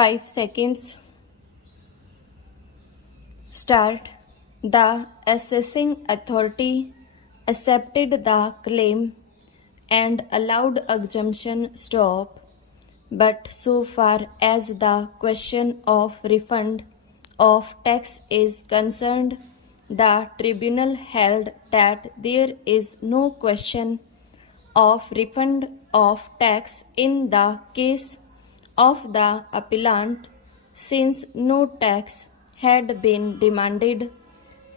5 seconds. Start. The assessing authority accepted the claim and allowed exemption. Stop. But so far as the question of refund of tax is concerned, the tribunal held that there is no question of refund of tax in the case of the appellant, since no tax had been demanded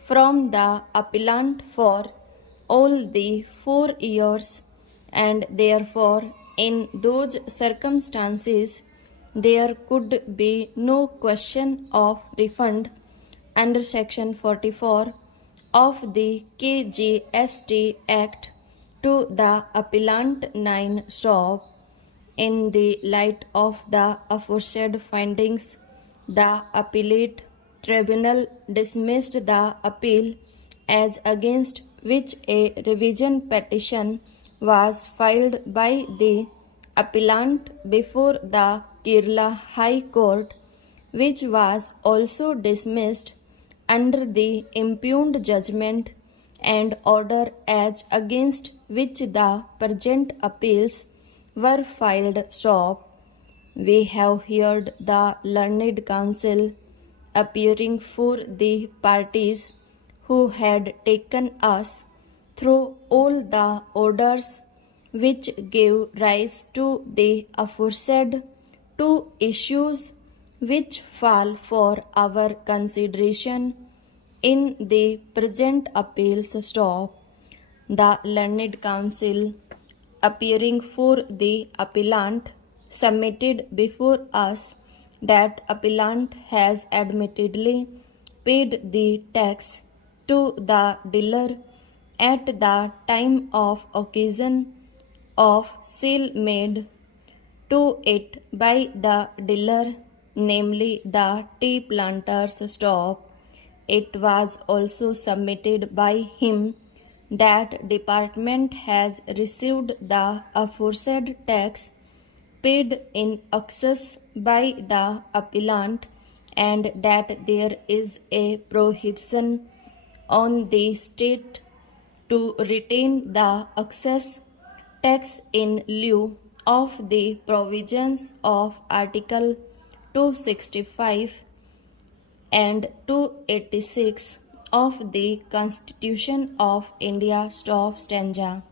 from the appellant for all the 4 years, and therefore in those circumstances there could be no question of refund under Section 44 of the KGST Act to the appellant. 9. Stop. In the light of the aforesaid findings, the appellate tribunal dismissed the appeal as against which a revision petition was filed by the appellant before the Kerala High Court, which was also dismissed under the impugned judgment and order as against which the present appeals were filed. Stop. We have heard the learned counsel appearing for the parties who had taken us through all the orders which gave rise to the aforesaid 2 issues which fall for our consideration in the present appeals. Stop. The learned counsel appearing for the appellant submitted before us that appellant has admittedly paid the tax to the dealer at the time of occasion of sale made to it by the dealer, namely the tea planters. Stop. It was also submitted by him that department has received the aforesaid tax paid in excess by the appellant, and that there is a prohibition on the state to retain the excess tax in lieu of the provisions of Article 265 and 286 of the Constitution of India. Stop. Stanza.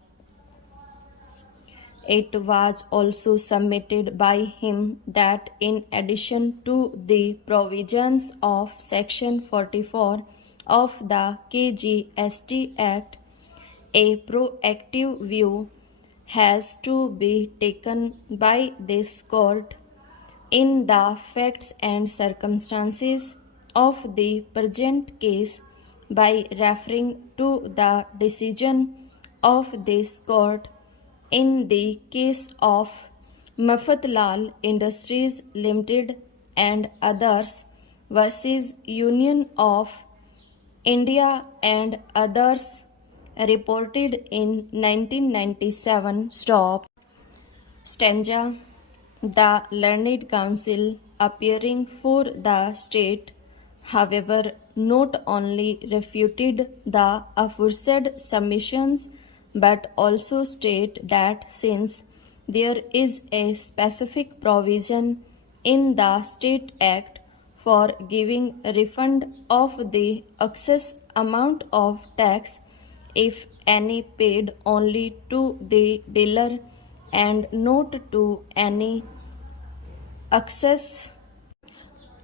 It was also submitted by him that in addition to the provisions of Section 44 of the KGST Act, a proactive view has to be taken by this court in the facts and circumstances of the present case by referring to the decision of this court in the case of Mafatlal Industries Limited and others versus Union of India and others, reported in 1997. Stop. Stanza. The learned counsel appearing for the state, however, not only refuted the aforesaid submissions but also state that since there is a specific provision in the State Act for giving refund of the excess amount of tax, if any, paid only to the dealer and not to any excess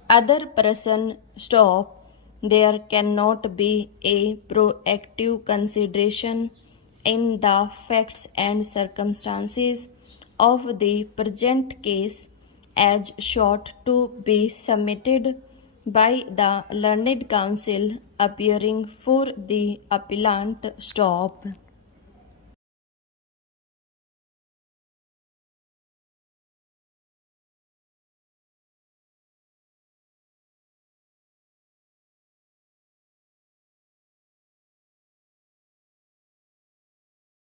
other person. Stop. There cannot be a proactive consideration in the facts and circumstances of the present case as sought to be submitted by the learned counsel appearing for the appellant. Stop.